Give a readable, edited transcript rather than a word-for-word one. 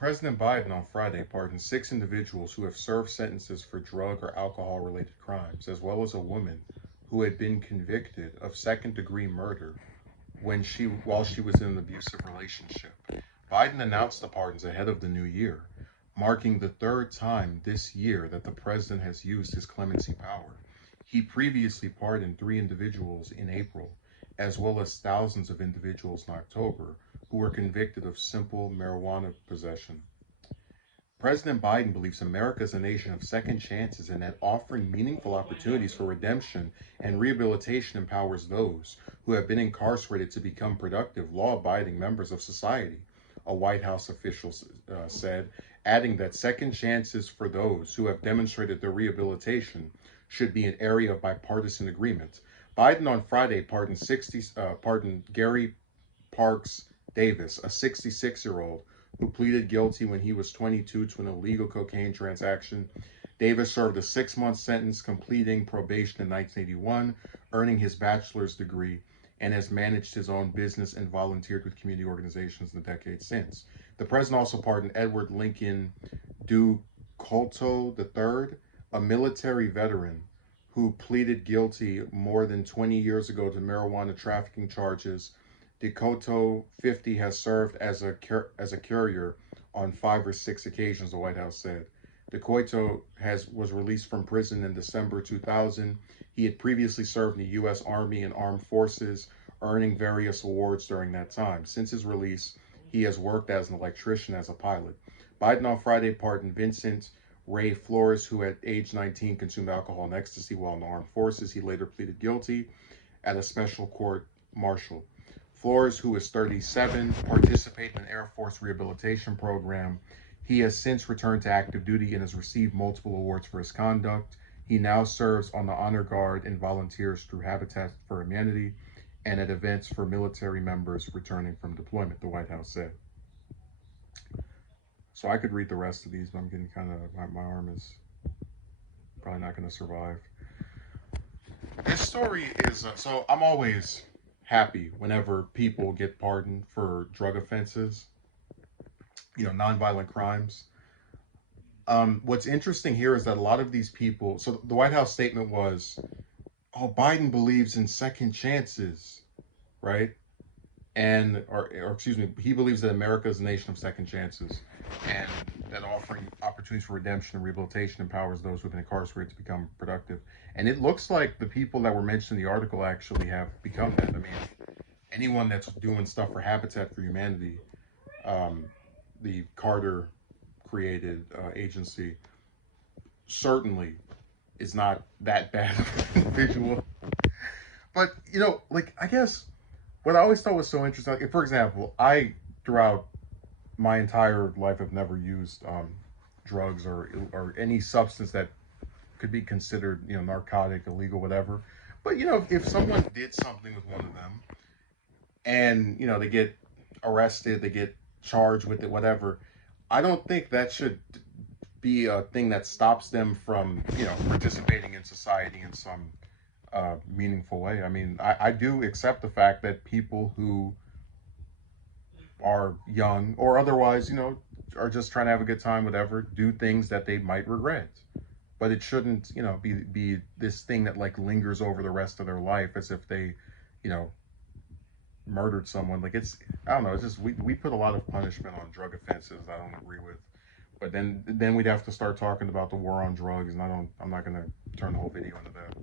President Biden on Friday pardoned 6 individuals who have served sentences for drug or alcohol related crimes, as well as a woman who had been convicted of second-degree murder while she was in an abusive relationship. Biden announced the pardons ahead of the new year, marking the third time this year that the president has used his clemency power. He previously pardoned 3 individuals in April, as well as thousands of individuals in October who were convicted of simple marijuana possession. President Biden believes America is a nation of second chances and that offering meaningful opportunities for redemption and rehabilitation empowers those who have been incarcerated to become productive, law abiding members of society, a White House official said, adding that second chances for those who have demonstrated their rehabilitation should be an area of bipartisan agreement. Biden on Friday pardoned Gary Parks Davis, a 66-year-old who pleaded guilty when he was 22 to an illegal cocaine transaction. Davis served a 6-month sentence, completing probation in 1981, earning his bachelor's degree, and has managed his own business and volunteered with community organizations in the decades since. The president also pardoned Edward Lincoln Ducoto III, a military veteran who pleaded guilty more than 20 years ago to marijuana trafficking charges. Ducoto 50 has served as a courier on 5 or 6 occasions, the White House said. Ducoto was released from prison in December 2000. He had previously served in the U.S. Army and Armed Forces, earning various awards during that time. Since his release, he has worked as an electrician as a pilot. Biden on Friday pardoned Vincent Ray Flores, who at age 19 consumed alcohol and ecstasy while in the Armed Forces. He later pleaded guilty at a special court martial. Flores, who is 37, participated in an Air Force rehabilitation program. He has since returned to active duty and has received multiple awards for his conduct. He now serves on the Honor Guard and volunteers through Habitat for Humanity and at events for military members returning from deployment, the White House said. So I could read the rest of these, but I'm getting kind of, my arm is probably not going to survive. This story is, so I'm always happy whenever people get pardoned for drug offenses, nonviolent crimes. What's interesting here is that a lot of these people, so the White House statement was, oh, Biden believes in second chances, right? Or excuse me, he believes that America is a nation of second chances and that offering opportunities for redemption and rehabilitation empowers those who've been incarcerated to become productive. And it looks like the people that were mentioned in the article actually have become that. I mean, anyone that's doing stuff for Habitat for Humanity, the Carter created agency, certainly is not that bad of an individual. But, I guess what I always thought was so interesting, like, for example, throughout my entire life, have never used drugs or any substance that could be considered, narcotic, illegal, whatever. But, if someone did something with one of them and, they get arrested, they get charged with it, whatever, I don't think that should be a thing that stops them from, participating in society in some meaningful way. I mean, I do accept the fact that people who are young or otherwise, are just trying to have a good time, whatever, do things that they might regret. But it shouldn't, be this thing that like lingers over the rest of their life as if they, murdered someone. Like I don't know, it's just we put a lot of punishment on drug offenses I don't agree with. But then we'd have to start talking about the war on drugs, and I'm not gonna turn the whole video into that.